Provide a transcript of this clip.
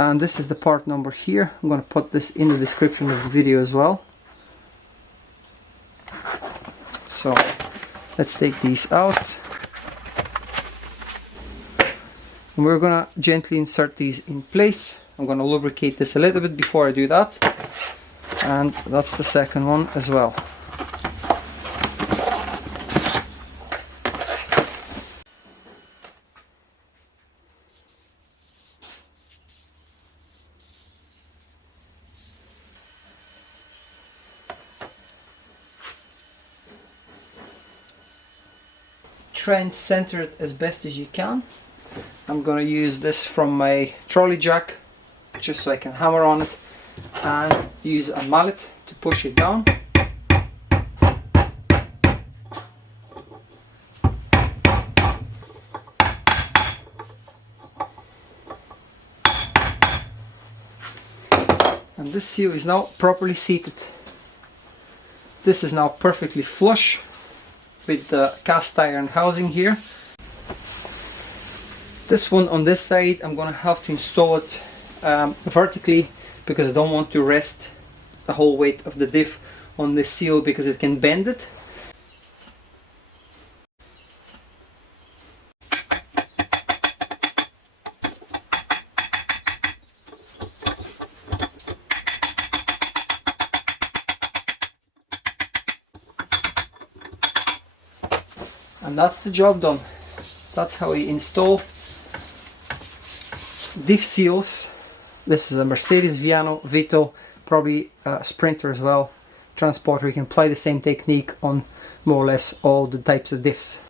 And this is the part number here. I'm going to put this in the description of the video as well. So let's take these out. And we're going to gently insert these in place. I'm going to lubricate this a little bit before I do that. And that's the second one as well. Try and center it as best as you can. I'm going to use this from my trolley jack just so I can hammer on it, and use a mallet to push it down. And this seal is now properly seated. This is now perfectly flush with the cast iron housing here. This one on this side, I'm going to have to install it vertically, because I don't want to rest the whole weight of the diff on this seal, because it can bend it. And that's the job done. That's how you install diff seals. This is a Mercedes Viano Vito, probably a Sprinter as well, transporter. You can apply the same technique on more or less all the types of diffs.